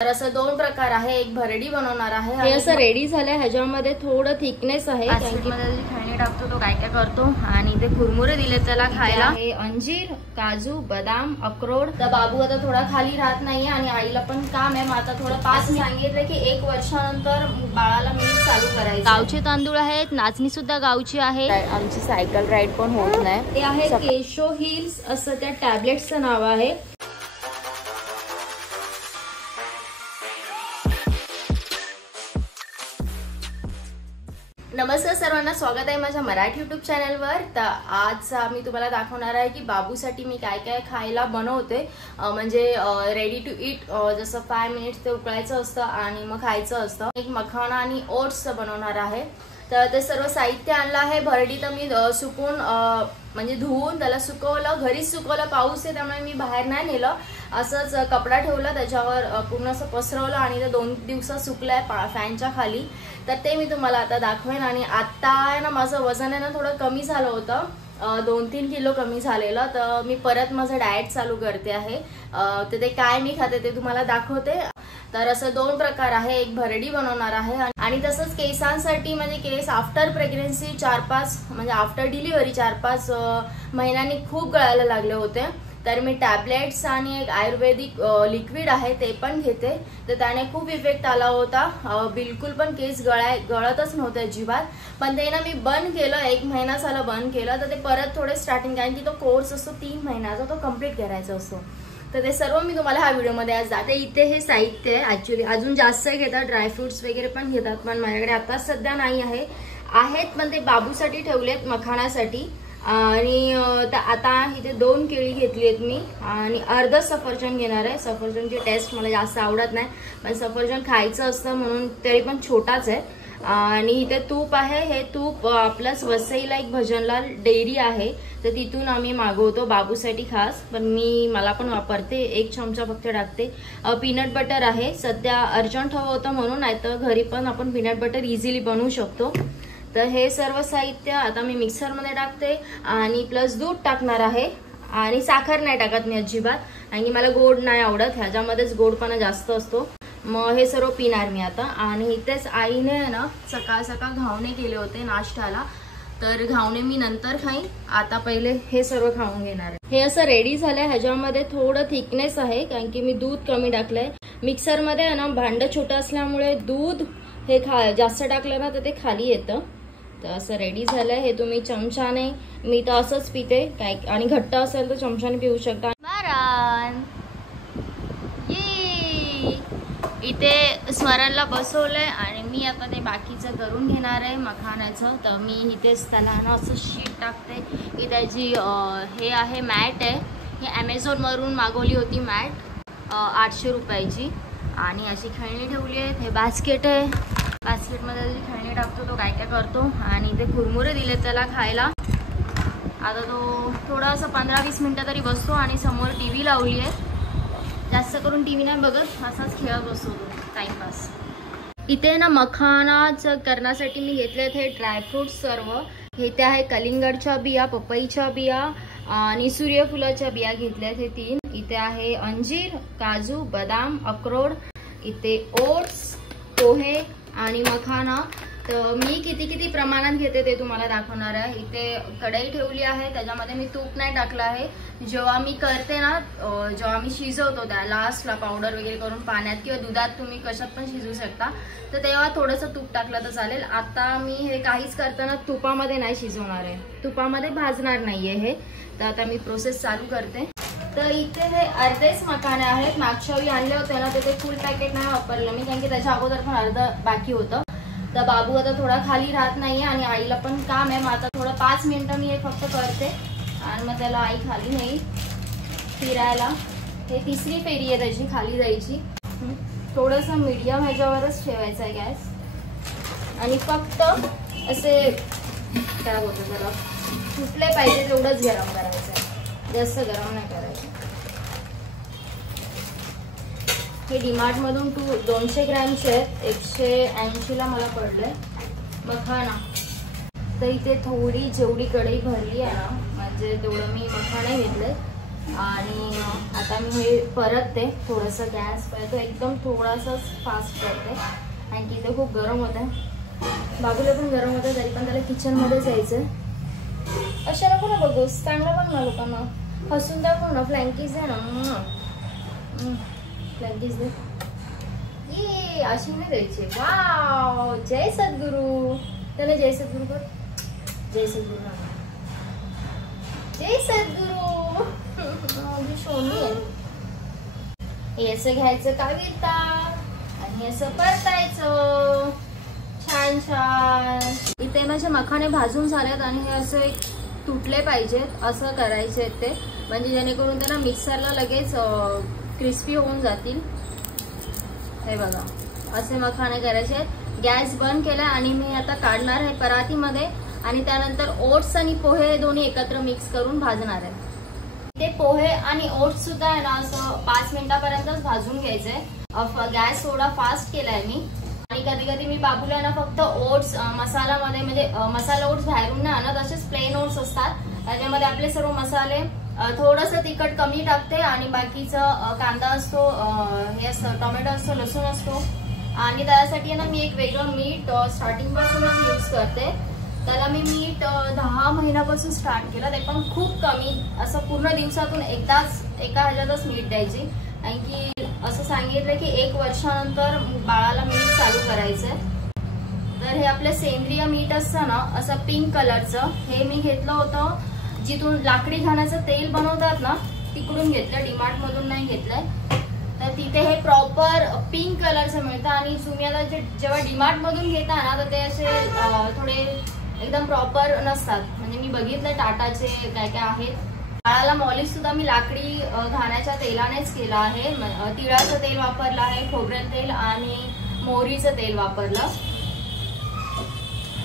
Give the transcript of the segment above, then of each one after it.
तर असं दोन प्रकार आहे, एक भरडी बनवणार आहे। हे असं रेडी झालंय, ह्याच्यामध्ये थोडं थिकनेस आहे कारण की खाणे टाकतो तो काय काय करतो। आणि ते कुरमुरे दिले त्याला खायला, हे अंजीर, काजू, बदाम, अक्रोड। तर बाबू आता थोडा खाली राहत नाहीये आणि आईला पण काम आहे, मग आता थोडं 5 मी सांगितलं की 1 वर्षानंतर बाळाला मिल्क चालू करायचं। गावचे तांदूळ आहेत, नाचणी सुद्धा गावची आहे। आमची सायकल राईड पण होत नाही। ते आहे केशो हिल्स असं त्या टॅबलेटचं नाव आहे। नमस्कार सर्वांना, स्वागत आहे माझ्या मराठी यूट्यूब चॅनलवर। तर आज मी तुम्हाला दाखवणार आहे की बाबूसाठी मी काय काय खायला बनवते। म्हणजे रेडी टू ईट, जसं 5 मिनिट्स ते उकळायचं असतं आणि मग खायचं असतं। एक मखाना आणि ओट्स बनवणार आहे। तर ते सर्व साहित्य आणलं आहे। भरडी तर मी सुकून म्हणजे धुवून त्याला सुकवलं, घरीच सुकवलं, पाऊस आहे त्यामुळे मी बाहेर नाही नेलं, असंच कपडा ठेवला त्याच्यावर पूर्ण असं पसरवलं आणि ते 2 दिवसात सुकलंय फॅनच्या खाली। तर ते मी तुम्हाला आता दाखवेन। आणि आता आहे ना, माझं वजन आहे ना थोडं कमी झालं होतं, 2-3 किलो कमी झालेलं। तर मी परत माझं डाएट चालू करते आहे। तर ते काय मी खाते ते तुम्हाला दाखवते। तर असं 2 प्रकार आहे, एक भरडी बनवणार आहे आणि तसंच केसांसाठी म्हणजे केस आफ्टर प्रेग्नन्सी 4-5 म्हणजे आफ्टर डिलिव्हरी 4-5 महिन्यांनी खूप गळायला लागले होते। तर मी टॅबलेट्स आणि एक आयुर्वेदिक लिक्विड आहे ते पण घेते। तर त्याने खूप इफेक्ट आला होता, बिलकुल पण केस गळतच नव्हते अजिबात। पण ते ना मी बंद केलं, 1 महिना झाला बंद केलं। तर ते परत थोडे स्टार्टिंग, कारण की तो कोर्स असतो 3 महिन्याचा, तो कम्प्लीट करायचा असतो। तर ते सर्व मी तुम्हाला ह्या व्हिडिओमध्ये आज दाखवते। इथे हे साहित्य आहे, ऍक्च्युली अजून जास्त घेतात, ड्रायफ्रुट्स वगैरे पण घेतात, पण माझ्याकडे आता सध्या नाही आहेत पण ते बाबूसाठी ठेवलेत, मखानासाठी। आणि आता इथे 2 केळी घेतली आहेत मी आणि अर्ध सफरचंद घेणार आहे। सफरचंदची टेस्ट मला जास्त आवडत नाही, पण सफरचंद खायचं असतं म्हणून तरी पण छोटाच आहे। आणि इथे तूप आहे, हे तूप प्लस वसईला एक भजनलाल डेअरी आहे, तर तिथून आम्ही मागवतो बाबूसाठी खास, पण मला पण वापरते, 1 चमचा फक्त टाकते। पीनट बटर आहे, सध्या अर्जंट हवं होतं म्हणून, नाही तर घरी पण आपण पीनट बटर इझिली बनवू शकतो। तर हे सर्व साहित्य आता मी मिक्सरमध्ये टाकते आणि प्लस दूध टाकणार आहे आणि साखर नाही टाकत मी अजिबात, आणि मला गोड नाही आवडत, ह्याच्यामध्येच गोडपणा जास्त असतो। मग हे सर्व पिणार मी आता। आणि इथेच आईने ना सकाळ सकाळ घावणे केले होते नाश्त्याला, तर घावणे मी नंतर खाईन, आता पहिले हे सर्व खाऊन घेणार आहे। हे असं रेडी झालंय, ह्याच्यामध्ये थोडं थिकनेस आहे कारण की मी दूध कमी टाकलंय। मिक्सरमध्ये आहे ना भांडं छोटं असल्यामुळे दूध हे जास्त टाकलं ना तर ते खाली येतं। तर असं रेडी झालंय, हे तुम्ही चमच्याने, मी तर असंच पिते काय, आणि घट्ट असेल तर चमच्याने पिऊ शकता। इथे स्वराला बसवलंय आणि मी आता ते बाकीचं करून घेणार आहे मखानाचं। तर मी इथेच त्याला ना असं शीट टाकते की त्याची हे आहे मॅट आहे, ही ॲमेझॉनवरून मागवली होती मॅट 800 रुपयाची। आणि अशी खेळणी ठेवली आहेत, हे बास्केट आहे, बास्केटमध्ये जी खेळणी टाकतो तो काय काय करतो। आणि ते कुरमुरे दिले त्याला खायला। आता तो थोडंसं 15-20 मिनटं तरी बसतो आणि समोर TV लावली आहे, जास्त करून TV नाही बघत, असाच खेळत बसतो तो टाइमपास। इथे ना मखानाचं करण्यासाठी मी घेतले हे ड्रायफ्रुट्स सर्व। इथे आहे कलिंगडच्या बिया, पपईच्या बिया आणि सूर्यफुलाच्या बिया घेतल्यात, हे 3। इथे आहे अंजीर, काजू, बदाम, अक्रोड, इथे ओट्स, पोहे आणि मखाना। तर मी किती प्रमाणात घेते ते तुम्हाला दाखवणार आहे। इथे कढई ठेवली आहे, त्याच्यामध्ये मी तूप नाही टाकलं आहे। जेव्हा मी करते ना, जेव्हा मी शिजवतो त्या लास्टला पावडर वगैरे करून पाण्यात किंवा दुधात, तुम्ही कशात पण शिजवू शकता, तर तेव्हा थोडंसं तूप टाकलं तर चालेल। आता मी हे काहीच करताना तुपामध्ये नाही शिजवणार आहे, तुपामध्ये भाजणार नाहीये हे। तर आता मी प्रोसेस चालू करते। तर इथे हे अर्धेच मखाने आहेत, मागच्या वेळी आणले होते ना, तर ते फुल पॅकेट नाही वापरलं मी, कारण की त्याच्या अगोदर पण अर्ध बाकी होतं। तर बाबू आता थोडा खाली राहत नाहीये आणि आईला पण काम आहे, मग आता थोडं 5 मिनिटं मी हे फक्त करते आणि मग त्याला आई खाली नेईल फिरायला। हे 3री फेरी आहे त्याची खाली जायची। थोडंसं मीडियम ह्याच्यावरच ठेवायचं आहे गॅस, आणि फक्त असे काय बोलतो जरा फुटले पाहिजे तेवढंच गरम करायचं आहे, जास्त गरम नाही करायचं। हे डीमार्टमधून 200 ग्रॅमचे आहेत, 180ला मला पडले मखाना। तर इथे थोडी जेवढी कढई भरली आहे ना, म्हणजे तेवढं मी मखाने घेतले, आणि आता मी हे परतते, थोडंसं गॅस परत एकदम थोडासाच फास्ट करते कारण की ते खूप गरम होत आहे. बाबूला पण गरम होतं तरी पण त्याला किचनमध्येच यायचं. अशा नको ना बघूस, चांगला बघ ना, लोकांना हसून दाखव ना. फ्लँकीज आहे ना, फ्लँकीज दे. ये अशी नाही द्यायची. वाव, जय सद्गुरू. त्याला जय सद्गुरू कर. जय सद्गुरू ना, जय सद्गुरू. सोनी आहे. असं घ्यायचं काविता आणि असं परतायचं छान छान. इथे माझे मखाने भाजून झालेत आणि हे असे तुटले पाहिजेत, असं करायचे ते, म्हणजे जेणेकरून त्यांना मिक्सरला लगेच क्रिस्पी होऊन जातील. हे बघा, असे मखाने करायचे आहेत. गॅस बंद केला आणि मी आता काढणार आहे परातीमध्ये आणि त्यानंतर ओट्स आणि पोहे दोन्ही एकत्र मिक्स करून भाजणार आहे. ते पोहे आणि ओट्स सुद्धा आहे ना असं 5 मिनिटापर्यंतच भाजून घ्यायचंय. गॅस थोडा फास्ट केलाय मी. आणि कधी कधी मी बाबूला ना फक्त ओट्स मसाल्यामध्ये, म्हणजे मसाला ओट्स बाहेरून नाही आणत, असेच प्लेन ओट्स असतात त्याच्यामध्ये आपले सर्व मसाले, थोडंसं तिखट कमी टाकते आणि बाकीचं कांदा असतो, हे असतं टोमॅटो असतो, लसूण असतो. आणि त्यासाठी ना मी एक वेगळं मीठ स्टार्टिंग पासूनच यूज करते. त्याला मी मीठ 10 महिन्यापासून स्टार्ट केलं, ते पण खूप कमी, असं पूर्ण दिवसातून एकदाच एका ह्याच्यातच मीठ द्यायची. कारण की असं सांगितलं की 1 वर्षानंतर बाळाला मीठ चालू करायचंय. तर हे आपलं सेंद्रिय मीठ असतं ना, असं पिंक कलरचं, हे मी घेतलं होतं जिथून लाकडी घाण्याचं तेल बनवतात ना तिकडून घेतलं, डीमार्ट मधून नाही घेतलंय. तर तिथे हे प्रॉपर पिंक कलरचं मिळतं आणि तुम्ही आता जेव्हा डीमार्ट मधून घेता ना तर ते असे थोडे एकदम प्रॉपर नसतात. म्हणजे मी बघितलं टाटाचे काय काय आहेत. बाळाला मॉलिश सुद्धा मी लाकडी घाण्याच्या तेलानेच केलं आहे. तिळाचं तेल वापरलं आहे, खोबरेल तेल आणि मोहरीचं तेल वापरलं.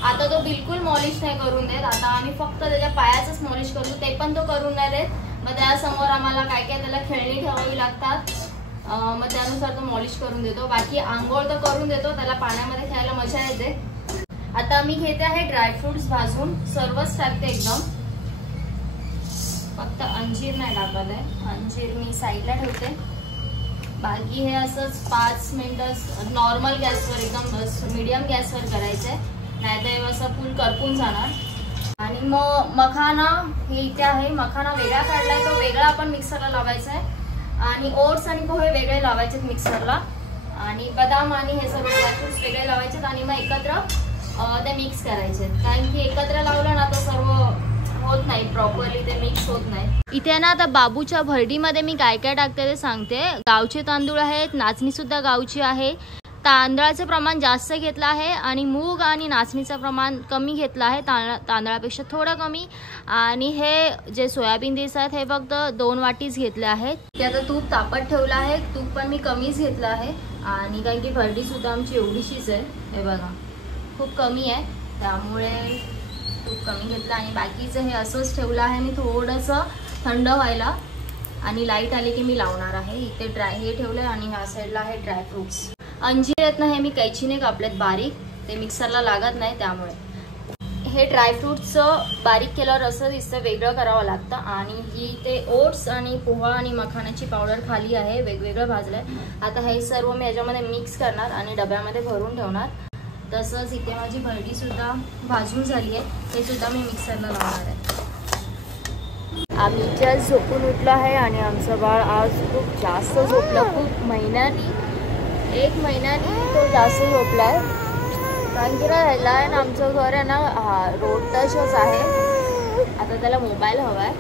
आता तो बिलकुल मॉलिश नाही करून देत. आता आम्ही फक्त त्याच्या पायाचंच मॉलिश करतो, ते पण तो करून नाही देत. मग त्यासमोर आम्हाला काय काय त्याला खेळणी ठेवावी लागतात, मग त्यानुसार तो मॉलिश करून देतो. बाकी आंघोळ तर करून देतो, त्याला पाण्यामध्ये खेळायला मजा येते. आता मी घेते आहे ड्रायफ्रुट्स भाजून, सर्वच टाकते एकदम, फक्त अंजीर नाही टाकत आहे. अंजीर मी साईडला ठेवते. बाकी हे असंच 5 मिनिटं नॉर्मल गॅसवर, एकदम मीडियम गॅसवर करायचंय, नाहीतर असं फुल करपून जाणार. आणि मग मखाना हे इथे आहे, मखाना वेगळा काढलाय, तो वेगळा आपण मिक्सरला लावायचा आहे. आणि ओट्स आणि पोहे वेगळे लावायचे मिक्सरला, आणि बदाम आणि हे सर्व ड्रायफ्रुट्स वेगळे लावायचे आणि मग एकत्र ते मिक्स करायचे. कारण की एकत्र लावलं ना तर सर्व होत नाही प्रॉपरली, ते मिक्स होत नाही. इथे ना आता बाबूच्या भरडीमध्ये मी काय काय टाकते ते सांगते. गावचे तांदूळ आहेत, नाचणी सुद्धा गावची आहे. तांदळाचं प्रमाण जास्त घेतलं आहे आणि मूग आणि नाचणीचं प्रमाण कमी घेतलं आहे, तांदळापेक्षा थोडं कमी. आणि हे जे सोयाबीन दिसत आहेत हे फक्त 2 वाटीच घेतले आहेत. ते आता तूप तापत ठेवलं आहे, तूप पण मी कमीच घेतलं आहे. आणि कारण की भरडी सुद्धा आमची एवढीशीच आहे, हे बघा खूप कमी आहे, त्यामुळे तूप कमी घेतलं. आणि बाकीचं हे असंच ठेवलं आहे मी थोडंसं थंड व्हायला, आणि लाईट आली की मी लावणार आहे. इथे हे ठेवलं आहे आणि ह्या साईडला आहे ड्रायफ्रुट्स. अंजीर आहेत ना, हे मी कैचीने कापलेत बारीक, ते मिक्सरला लागत नाही त्यामुळे. हे ड्रायफ्रुट्सचं बारीक केल्यावर असं दिसतं, वेगळं करावं लागतं. आणि ही ते ओट्स आणि पोहा आणि मखानाची पावडर खाली आहे, वेगवेगळं भाजलं आहे. आता हे सर्व मी याच्यामध्ये मिक्स करणार आणि डब्यामध्ये भरून ठेवणार. तसंच इथे माझी भरडी सुद्धा भाजून झाली आहे, ते सुद्धा मी मिक्सरला लावणार आहे. आम्ही जस्ट झोपून उठलो आहे आणि आमचं बाळ आज खूप जास्त झोपलं, खूप महिन्यानी 1 महिन्यानी तो जास्त झोपला आहे. कारण की राहिला आहे ना, आमचं घर आहे ना रोड टचच आहे. आता त्याला मोबाईल हवा आहे.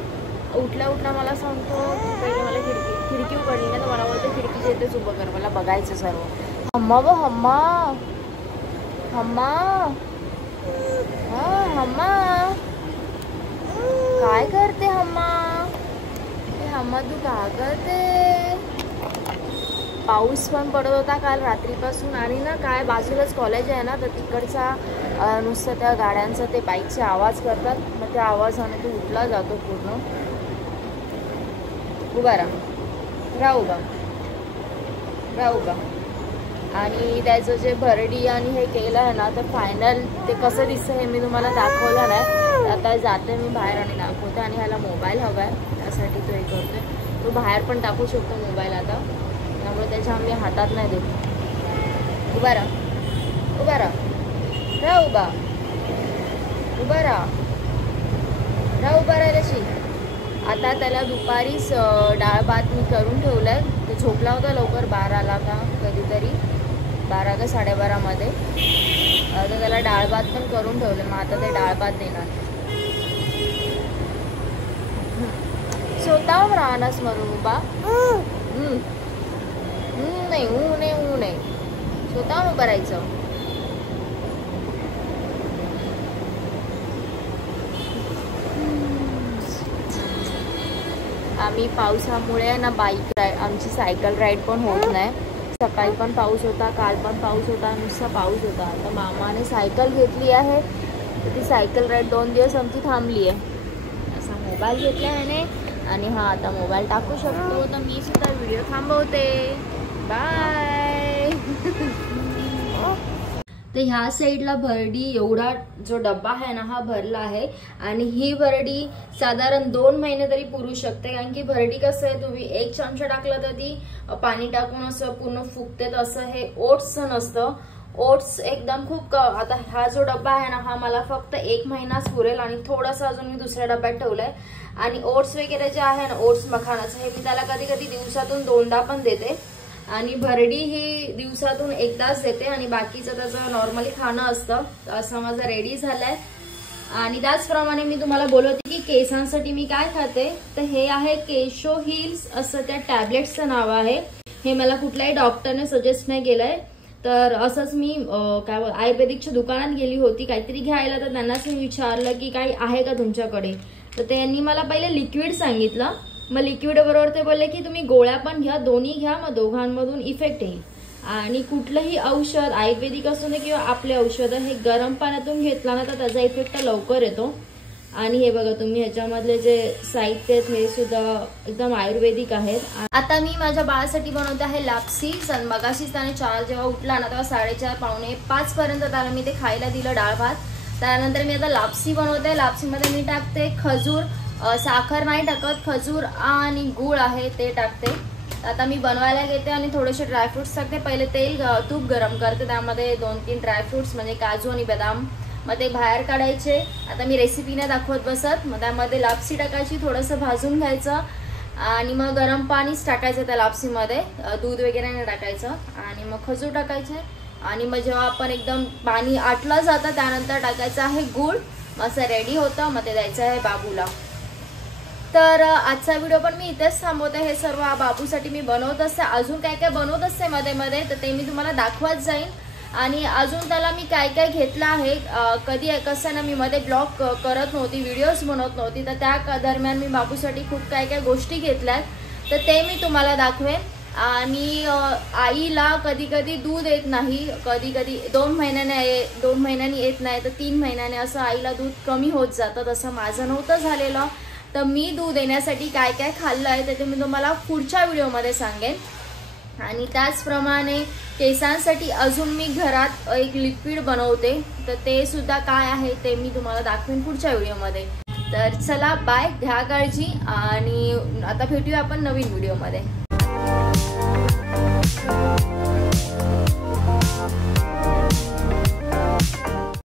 उठल्या मला सांगतो पहिले मला खिडकी उघडली ना, तर मला बोलतो खिडकीच्या इथेच उभं कर, मला बघायचं सर्व. हम्मा व हम्मा, हम्मा हम्मा काय करते हम्मा, हम्मा तू काय करते. पाऊस पण पडत होता काल रात्रीपासून. आणि ना काय बाजूलाच कॉलेज आहे ना, तर तिकडचा नुसतं त्या गाड्यांचा ते बाईकचे आवाज करतात, मग त्या आवाजाने तो उठला जातो पूर्ण. उभा राहा उभा. आणि त्याचं जे भरडी आणि हे केलं आहे ना, तर फायनल ते कसं दिसतं हे मी तुम्हाला दाखवलं नाही. आता जाते मी बाहेर आणि दाखवते. आणि ह्याला मोबाईल हवा आहे, त्यासाठी तो हे करतोय. तो बाहेर पण टाकू शकतो मोबाईल आता, त्यामुळे त्याच्या आम्ही हातात नाही देत. उभा राहा, उभा राहा, राहा उभा, उभा राहा, राहा उभा राहायला. आता त्याला दुपारीच डाळ भात मी करून ठेवलाय. तो झोपला होता लवकर, 12ला का कधीतरी, 12 का 12:30मध्ये. आता त्याला डाळ भात पण करून ठेवलं, मग आता ते डाळ भात देणार. स्वतःवर राहणार मरून उभा, नाही ऊ नाही, स्वतःहून उभं राहायचं. आम्ही पावसामुळे ना बाईक राईड, आमची सायकल राईड पण होत नाही. सकाळी पण पाऊस होता, काल पण पाऊस होता, नुसता पाऊस होता. आता मामाने सायकल घेतली आहे, तर ती सायकल राईड 2 दिवस आमची थांबली आहे. असा मोबाईल घेतला आहे आणि हा आता मोबाईल टाकू शकतो. तर मी सुद्धा व्हिडिओ थांबवते. बाय. तर ह्या साईडला भरडी एवढा जो डब्बा आहे ना हा भरला आहे. आणि ही भरडी साधारण 2 महिने तरी पुरू शकते, कारण की भरडी कसं आहे, तुम्ही 1 चमचा टाकला तर ती पाणी टाकून असं पूर्ण फुगते. तसं हे ओट्सचं नसतं. ओट्स एकदम खूप आता हा जो डब्बा आहे ना हा मला फक्त 1 महिनाच पुरेल, आणि थोडासा अजून मी दुसऱ्या डब्यात ठेवलाय. आणि ओट्स वगैरे जे आहे ना, ओट्स मखानाचं, हे मी त्याला कधी कधी दिवसातून 2दा पण देते. आणि भरडी ही दिवसातून 1दाच देते, आणि बाकीचं त्याचं नॉर्मली खाणं असतं. तर असं माझं रेडी झालंय. आणि त्याचप्रमाणे मी तुम्हाला बोलवते की केसांसाठी मी काय खाते, तर हे आहे केशो हिल्स असं त्या टॅबलेट्सचं नाव आहे. हे मला कुठल्याही डॉक्टरने सजेस्ट नाही केलंय. तर असंच मी काय आयुर्वेदिकच्या दुकानात गेली होती काहीतरी घ्यायला, तर त्यांनाच मी विचारलं की काही आहे का तुमच्याकडे. तर त्यांनी मला पहिले लिक्विड सांगितलं. मग लिक्विड बरोबर ते बोलले की तुम्ही गोळ्या पण घ्या, दोन्ही घ्या, मग दोघांमधून इफेक्ट येईल. आणि कुठलंही औषध आयुर्वेदिक असू दे किंवा आपले औषध हे गरम पाण्यातून घेतला ना तर त्याचा इफेक्ट लवकर येतो. आणि हे बघा तुम्ही ह्याच्यामधले जे साहित्य आहेत हे सुद्धा एकदम आयुर्वेदिक आहेत. आता मी माझ्या बाळासाठी बनवते आहे लापसी. मगाशीच त्याने 4 जेव्हा उठला ना तेव्हा 4:30 पावणे 5 पर्यंत त्याला मी ते खायला दिलं डाळ भात. त्यानंतर मी आता लापसी बनवते. लापसीमध्ये मी टाकते खजूर, साखर नाही टाकत, खजूर आणि गूळ आहे ते टाकते. आता मी बनवायला घेते आणि थोडेसे ड्रायफ्रुट्स टाकते. पहिले तूप गरम करते, त्यामध्ये 2-3 ड्रायफ्रुट्स म्हणजे काजू आणि बदाम, मग ते बाहेर काढायचे. आता मी रेसिपी नाही दाखवत बसत. मग त्यामध्ये लापसी टाकायची, थोडंसं भाजून घ्यायचं आणि मग गरम पाणीच टाकायचं त्या लापसीमध्ये, दूध वगैरे नाही टाकायचं. आणि मग खजूर टाकायचे. आणि मग जेव्हा आपण एकदम पाणी आटलं जातं त्यानंतर टाकायचं आहे गूळ. मग असं रेडी होतं. मग ते द्यायचं आहे बाबूला. तर आजचा व्हिडिओ पण मी इथेच थांबवते. हे सर्व बाबूसाठी मी बनवत असते. अजून काय काय बनवत असते मध्ये मध्ये, तर ते मी तुम्हाला दाखवत जाईन. आणि अजून त्याला मी काय काय घेतलं आहे, कधी कसं ना मी मध्ये ब्लॉग करत नव्हती, व्हिडिओज बनवत नव्हती, तर त्या दरम्यान मी बाबूसाठी खूप काय काय गोष्टी घेतल्यात, तर ते मी तुम्हाला दाखवेन. आणि आईला कधी कधी दूध येत नाही, कधी कधी 2 महिन्यांनी येत नाही, तर 3 महिन्याने असं आईला दूध कमी होत जातं. तसं माझं नव्हतं झालेलं. तर मी दूध येण्यासाठी काय काय खाल्लं आहे ते मी तुम्हाला पुढच्या व्हिडिओमध्ये सांगेन. आणि त्याचप्रमाणे केसांसाठी अजून मी घरात एक लिक्विड बनवते, तर ते सुद्धा काय आहे ते मी तुम्हाला दाखवेन पुढच्या व्हिडिओमध्ये. तर चला बाय, घ्या काळजी आणि आता भेटूया आपण नवीन व्हिडिओमध्ये.